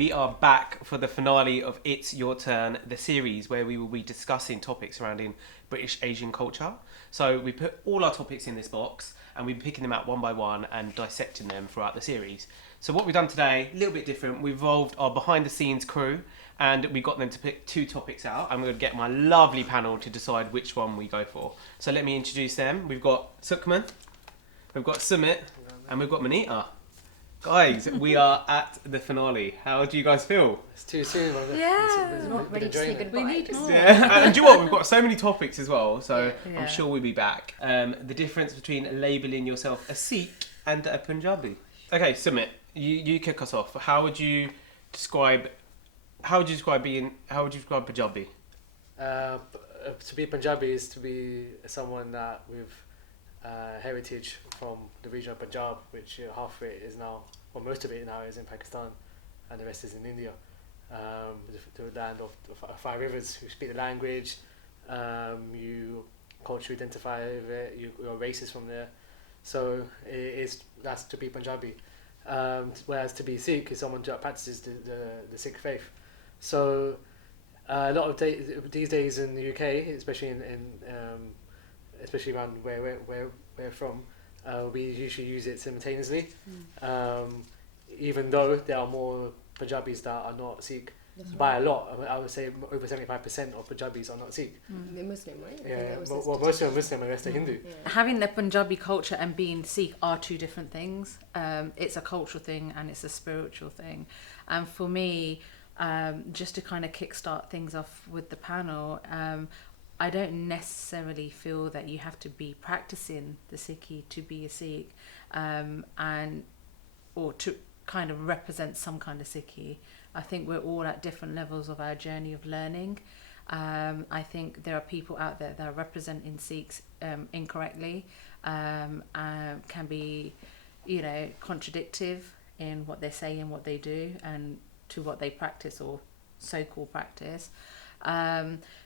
We are back for the finale of It's Your Turn, the series where we will be discussing topics surrounding British Asian culture. So we put all our topics in this box and we'll be picking them out one by one and dissecting them throughout the series. So what we've done today, a little bit different, we've involved our behind the scenes crew and we got them to pick 2 topics out. I'm going to get my lovely panel to decide which one we go for. So let me introduce them. We've got Sukhman, we've got Sumit, and we've got Monita. Guys, we are at the finale. How do you guys feel? It's too soon. We're not ready to say goodbye. We need more. Yeah, and do you know what? We've got so many topics as well, so I'm sure we'll be back. The difference between labelling yourself a Sikh and a Punjabi. Okay, Sumit, you kick us off. How would you describe Punjabi? To be Punjabi is to be someone that with heritage from the region of Punjab, which half of it is now, or most of it now is in Pakistan, and the rest is in India. The land of 5 rivers. You speak the language, you culturally identify with it, your race is from there. So that's to be Punjabi. Whereas to be Sikh is someone that practices the Sikh faith. So a lot of these days in the UK, especially especially around where we're from, we usually use it simultaneously. Even though there are more Punjabis that are not Sikh by a lot. I would say over 75% of Punjabis are not Sikh. They're Muslim, right? Yeah, well, most of them are Muslim and the rest are Hindu. Yeah. Having the Punjabi culture and being Sikh are 2 different things. It's a cultural thing and it's a spiritual thing. And for me, just to kind of kickstart things off with the panel, I don't necessarily feel that you have to be practicing the Sikhi to be a Sikh, or to kind of represent some kind of Sikhi. I think we're all at different levels of our journey of learning. I think there are people out there that are representing Sikhs incorrectly, and can be, contradictive in what they say and what they do, and to what they practice or so-called practice.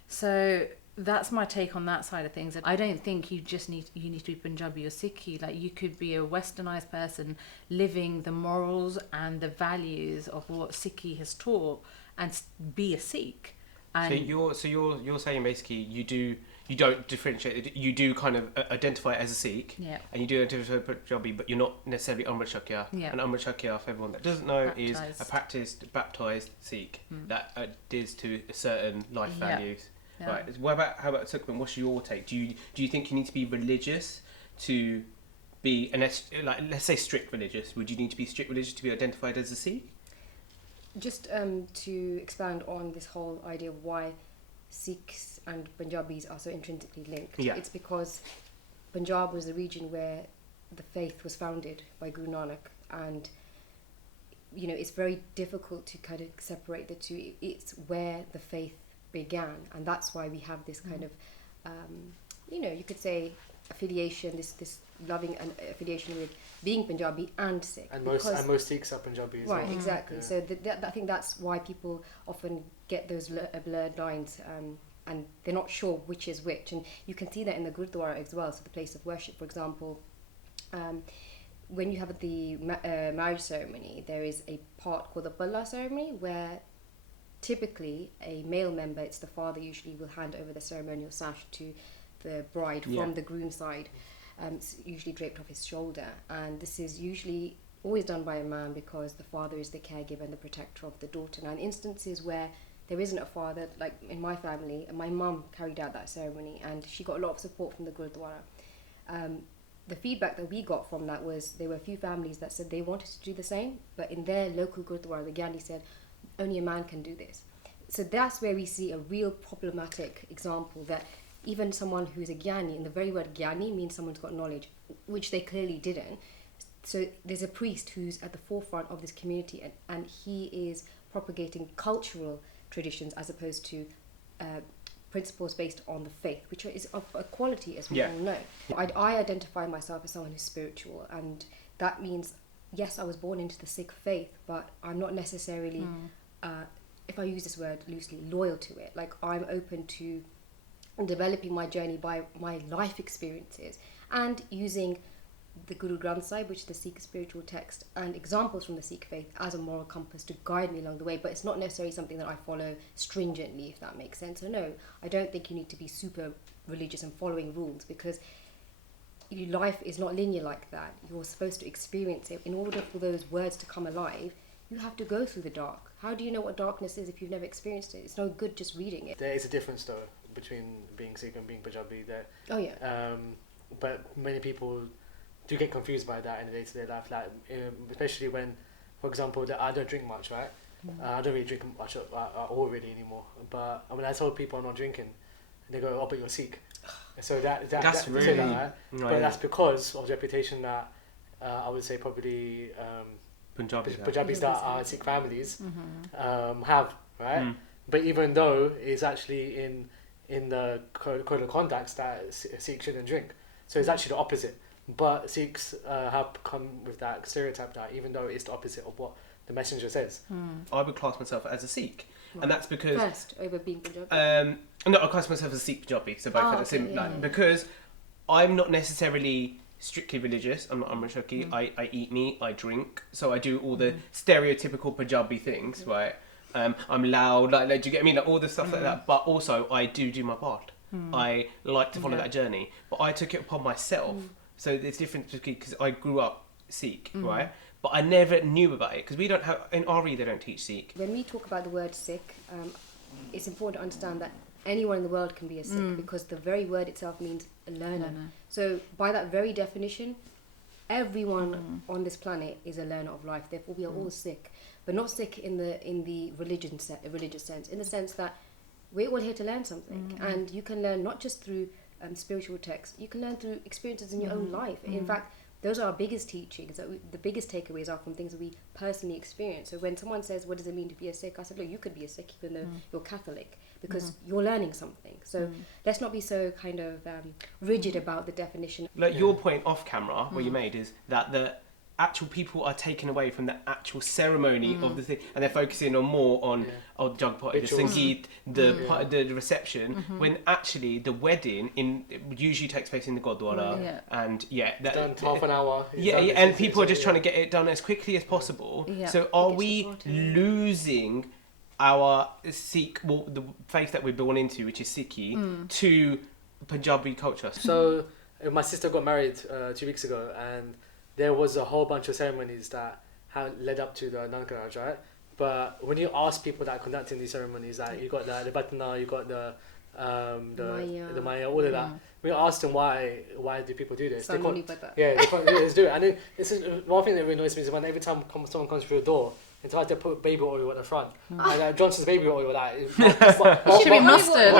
So that's my take on that side of things. I don't think you need to be Punjabi or Sikhi. Like, you could be a westernized person living the morals and the values of what Sikhi has taught and be a Sikh. And So you're saying basically you don't differentiate. You do kind of identify as a Sikh, and you do identify as Punjabi, but you're not necessarily Amrit Shakya. And Amrit Shakya, for everyone that doesn't know, is a practiced, baptised Sikh that adheres to certain life values. Yeah. Right. How about Sukhman? What's your take? Do you think you need to be religious to be let's say strict religious? Would you need to be strict religious to be identified as a Sikh? Just to expand on this whole idea of why Sikhs and Punjabis are so intrinsically linked. Yeah. It's because Punjab was the region where the faith was founded by Guru Nanak, and it's very difficult to kind of separate the two. It's where the faith began, and that's why we have this kind of you could say affiliation, this loving affiliation with being Punjabi and Sikh, and most Sikhs are Punjabi as right, well. exactly. So I think that's why people often get those blurred lines, and they're not sure which is which. And you can see that in the Gurdwara as well, so the place of worship. For example, when you have the marriage ceremony, there is a part called the Palla ceremony where typically a male member, it's the father usually, will hand over the ceremonial sash to the bride from the groom's side. It's usually draped off his shoulder, and this is usually always done by a man because the father is the caregiver and the protector of the daughter. Now, in instances where there isn't a father, like in my family, my mum carried out that ceremony and she got a lot of support from the Gurdwara. The feedback that we got from that was there were a few families that said they wanted to do the same, but in their local Gurdwara, the Gyani said only a man can do this. So that's where we see a real problematic example that even someone who's a Gyani, and the very word Gyani means someone's got knowledge, which they clearly didn't. So there's a priest who's at the forefront of this community, and he is propagating cultural traditions as opposed to principles based on the faith, which is of a quality, as we all know. I identify myself as someone who's spiritual, and that means, yes, I was born into the Sikh faith, but I'm not necessarily, if I use this word loosely, loyal to it. Like, I'm open to developing my journey by my life experiences and using the Guru Granth Sahib, which is the Sikh spiritual text, and examples from the Sikh faith as a moral compass to guide me along the way. But it's not necessarily something that I follow stringently, if that makes sense. So no, I don't think you need to be super religious and following rules, because life is not linear like that. You're supposed to experience it. In order for those words to come alive, you have to go through the dark. How do you know what darkness is if you've never experienced it? It's no good just reading it. There is a difference though between being Sikh and being Punjabi. There. Oh yeah. But many people do get confused by that in the day-to-day life, like especially when, for example, I don't drink much, right? I don't really drink much at all really anymore. But when I tell people I'm not drinking, they go, "Oh, but you're Sikh." So that's really right? But that's because of the reputation that I would say probably Punjabis that are Sikh families have, right? But even though it's actually in the code of conduct that Sikhs shouldn't drink, so it's actually the opposite. But Sikhs have come with that stereotype that even though it's the opposite of what the messenger says. I would class myself as a Sikh, and that's because first over being Punjabi. No, I class myself as a Sikh Punjabi, so both are the same. Because I'm not necessarily strictly religious. I'm not Amritsari. I eat meat. I drink. So I do all the stereotypical Punjabi things, right? I'm loud. Like, do you get me? Like all the stuff like that. But also, I do my part. I like to follow that journey. But I took it upon myself. So there's difference because I grew up Sikh, right? But I never knew about it because we don't have in RE. They don't teach Sikh. When we talk about the word Sikh, it's important to understand that anyone in the world can be a Sikh because the very word itself means a learner. So by that very definition, everyone on this planet is a learner of life. Therefore, we are all Sikh, but not Sikh in the religious sense, in the sense that we're all here to learn something, and you can learn not just through spiritual texts. You can learn through experiences in your own life. In fact, those are our biggest teachings. The biggest takeaways are from things that we personally experience. So when someone says, "What does it mean to be a Sikh?" I said, "Look, you could be a Sikh even though you're Catholic, because you're learning something." So let's not be so kind of rigid about the definition. Like your point off camera, what you made is that the actual people are taken away from the actual ceremony of the thing, and they're focusing on more on the jug party, the sangeet, the reception, when actually the wedding usually takes place in the Gurdwara, and that's done half an hour. And people are just trying to get it done as quickly as possible. So are we losing our Sikh, the faith that we're born into, which is Sikhi, to Punjabi culture? So my sister got married 2 weeks ago, and there was a whole bunch of ceremonies that led up to the Nankaraj, right? But when you ask people that are conducting these ceremonies, like you got the Batna, you got the Maya, all of that. We asked them why do people do this? They can't just do it. And this is one thing that really annoys me is when every time someone comes through the door, it's hard to put baby oil at the front. And Johnson's baby oil, that is should be mustard.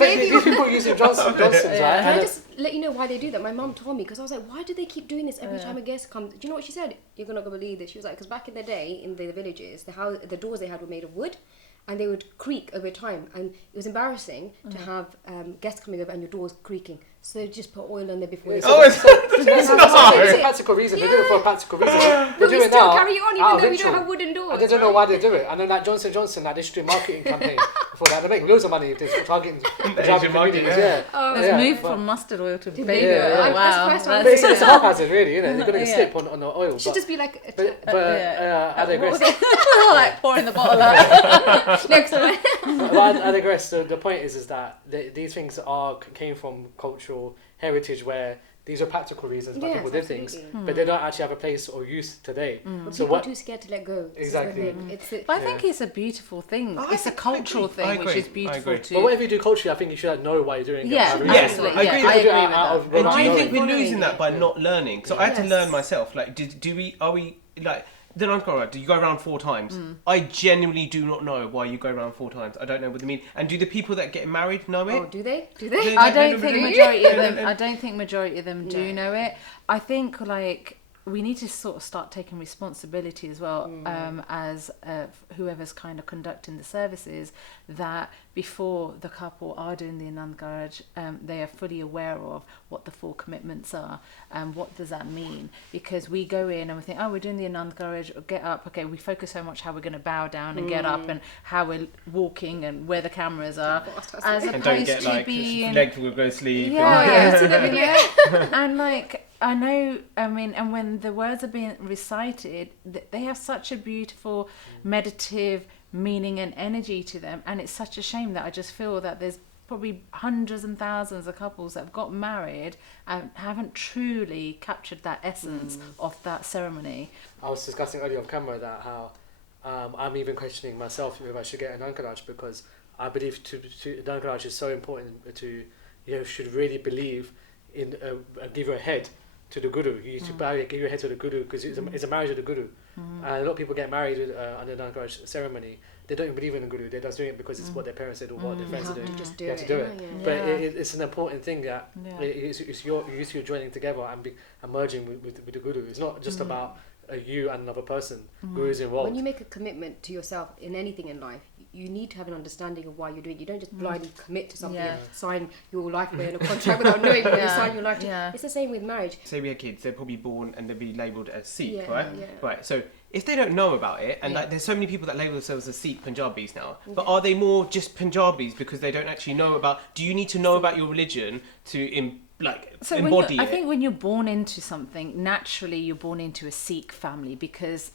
These people using Johnson's, right? Can I just let you know why they do that? My mum told me, because I was like, why do they keep doing this every time a guest comes? Do you know what she said? You're not gonna believe this. She was like, because back in the day in the villages, the doors they had were made of wood, and they would creak over time, and it was embarrassing to have guests coming over and your doors creaking. So they just put oil on there before. It's a practical reason. They do it for a practical reason. They do it now. Still carry on even though we don't have wooden doors. And they don't know why they do it. And then like Johnson Johnson, like they should do a marketing campaign for that. They make loads of money if they're targeting Punjabi communities. There's moved from mustard oil to baby oil. Wow. But it's a health hazard, really, isn't it? You're going to slip on the oil. It should just be like I digress. Like pouring the bottle out. Next one. I digress. So the point is that these things came from cultural heritage where these are practical reasons why people did things, but they don't actually have a place or use today. So people are too scared to let go. Exactly. But I think it's a beautiful thing. It's a cultural thing, which is beautiful too. But whatever you do culturally, I think you should know why you're doing it. Yes, I agree with that. And do you think we're losing that by not learning? So I had to learn myself. Like, are we like? Then I'm going, do you go around 4 times? I genuinely do not know why you go around 4 times. I don't know what they mean. And do the people that get married know it? Oh, do they? Do they? I don't think majority of them do know it. I think we need to sort of start taking responsibility as well, as whoever's kind of conducting the services, that before the couple are doing the Anand Garage, they are fully aware of what the full commitments are and what does that mean. Because we go in and we think, oh, we're doing the Anand Garage, get up, okay, we focus so much how we're going to bow down and get up and how we're walking and where the cameras are, as and opposed don't get to like being... leg will go sleep. Yeah. And like, I know, I mean, and when the words are being recited, they have such a beautiful meditative meaning and energy to them, and it's such a shame that I just feel that there's probably hundreds and thousands of couples that have got married and haven't truly captured that essence of that ceremony. I was discussing earlier off camera that how I'm even questioning myself if I should get an Ankaraj, because I believe to an Ankaraj is so important to, you know, should really believe in give your head to the Guru. You should give your head to the Guru, because it's a marriage of the Guru. And a lot of people get married under the Ankaraj ceremony. They don't believe in the Guru. They're just doing it because it's what their parents did or what their friends are doing. You have to do it. But it's an important thing that it's you joining together and merging with the Guru. It's not just about you and another person. Guru is involved. When you make a commitment to yourself in anything in life, you need to have an understanding of why you're doing it. You don't just blindly commit to something and sign your life away in a contract without knowing what you sign your life to. It's the same with marriage. Say we had kids, they're probably born and they'll be labelled as Sikh, right? Yeah. Right, so if they don't know about it, and like there's so many people that label themselves as Sikh Punjabis now, but are they more just Punjabis because they don't actually know about... Do you need to know about your religion to embody it? I think when you're born into something, naturally you're born into a Sikh family, because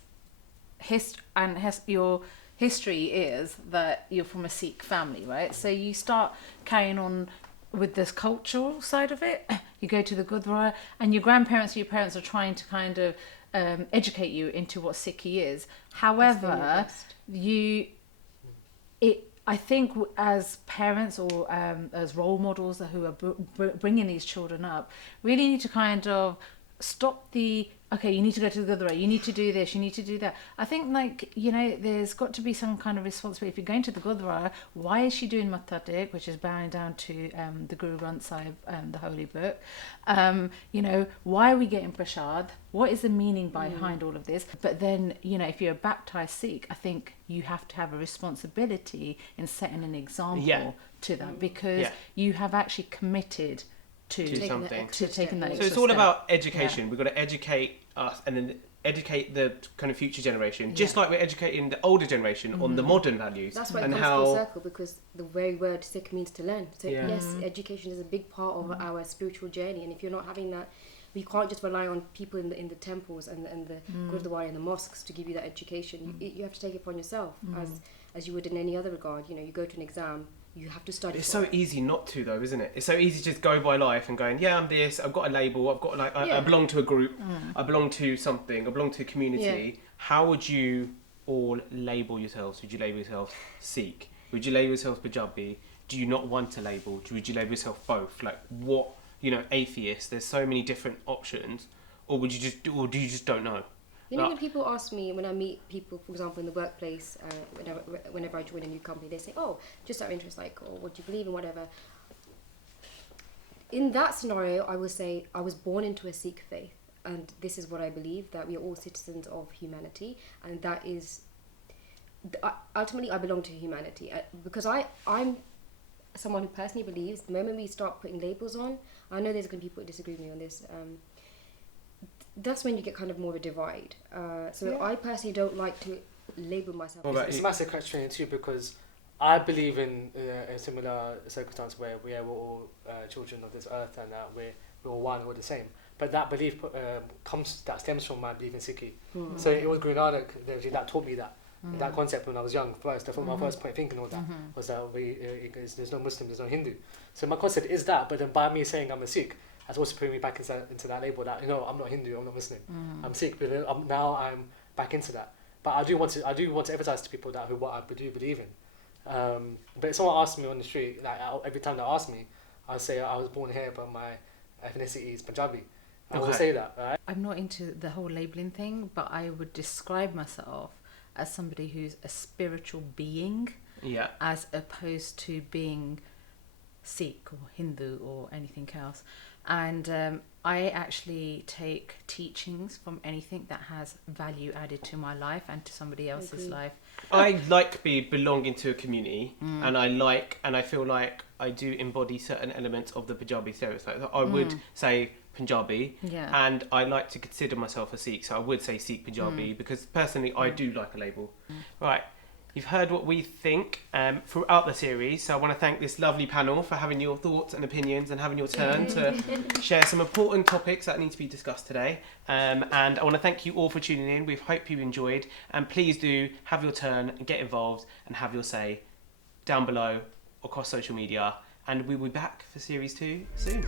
your history is that you're from a Sikh family, right? So you start carrying on with this cultural side of it. You go to the Gurdwara, and your grandparents or your parents are trying to kind of educate you into what Sikhi is. However, I think as parents or as role models who are bringing these children up, really need to kind of stop okay, you need to go to the Gurdwara, you need to do this, you need to do that. I think, like, you know, there's got to be some kind of responsibility. If you're going to the Gurdwara, why is she doing Matha Tek, which is bowing down to the Guru Granth Sahib, the holy book? You know, why are we getting prasad? What is the meaning behind all of this? But then, you know, if you're a baptized Sikh, I think you have to have a responsibility in setting an example to that, because you have actually committed to taking that. So it's all about education. We've got to educate us and then educate the kind of future generation, just like we're educating the older generation on the modern values. That's why it comes full circle, because the very word Sikh means to learn. So yes, education is a big part of our spiritual journey, and if you're not having that, we can't just rely on people in the temples and the Gurdwara and the mosques to give you that education. You have to take it upon yourself, as you would in any other regard. You know, you go to an exam, you have to study. It's so easy not to, though, isn't it? It's so easy to just go by life and going, I'm this, I've got a label, I've got I belong to a group, I belong to something, I belong to a community. How would you all label yourselves? Would you label yourselves Sikh? Would you label yourselves Punjabi? Do you not want a label? Would you label yourself both? Like, what, you know, atheist? There's so many different options. Or do you just don't know? You know, when people ask me, when I meet people, for example, in the workplace, whenever I join a new company, they say, oh, just out of interest, like, or what do you believe in, whatever. In that scenario, I will say, I was born into a Sikh faith, and this is what I believe, that we are all citizens of humanity, and that is, ultimately, I belong to humanity, because I'm someone who personally believes, the moment we start putting labels on, I know there's going to be people who disagree with me on this, that's when you get kind of more of a divide. I personally don't like to label myself. It's a massive catch-22, because I believe in a similar circumstance where we're all children of this earth, and we're all one, we're the same. But that belief stems from my belief in Sikhi. So it was Guru Nanak that taught me that. That concept when I was young. First, I thought my first point of thinking all that was that there's no Muslim, there's no Hindu. So my concept is that, but then by me saying I'm a Sikh, that's also putting me back into that label that, you know, I'm not Hindu, I'm not Muslim, I'm Sikh, but now I'm back into that. But I do want to emphasize to people that what I do believe in. But if someone asks me on the street, like every time they ask me, I say I was born here, but my ethnicity is Punjabi. I will say that, right? I'm not into the whole labeling thing, but I would describe myself as somebody who's a spiritual being, as opposed to being Sikh or Hindu or anything else. And I actually take teachings from anything that has value added to my life and to somebody else's life. I like belonging to a community, and I feel like I do embody certain elements of the Punjabi stereotype. I would say Punjabi, and I like to consider myself a Sikh, so I would say Sikh Punjabi, because personally I do like a label. Right, you've heard what we think throughout the series, so I want to thank this lovely panel for having your thoughts and opinions and having your turn to share some important topics that need to be discussed today. And I want to thank you all for tuning in. We hope you enjoyed, and please do have your turn and get involved and have your say down below across social media, and we'll be back for series 2 soon.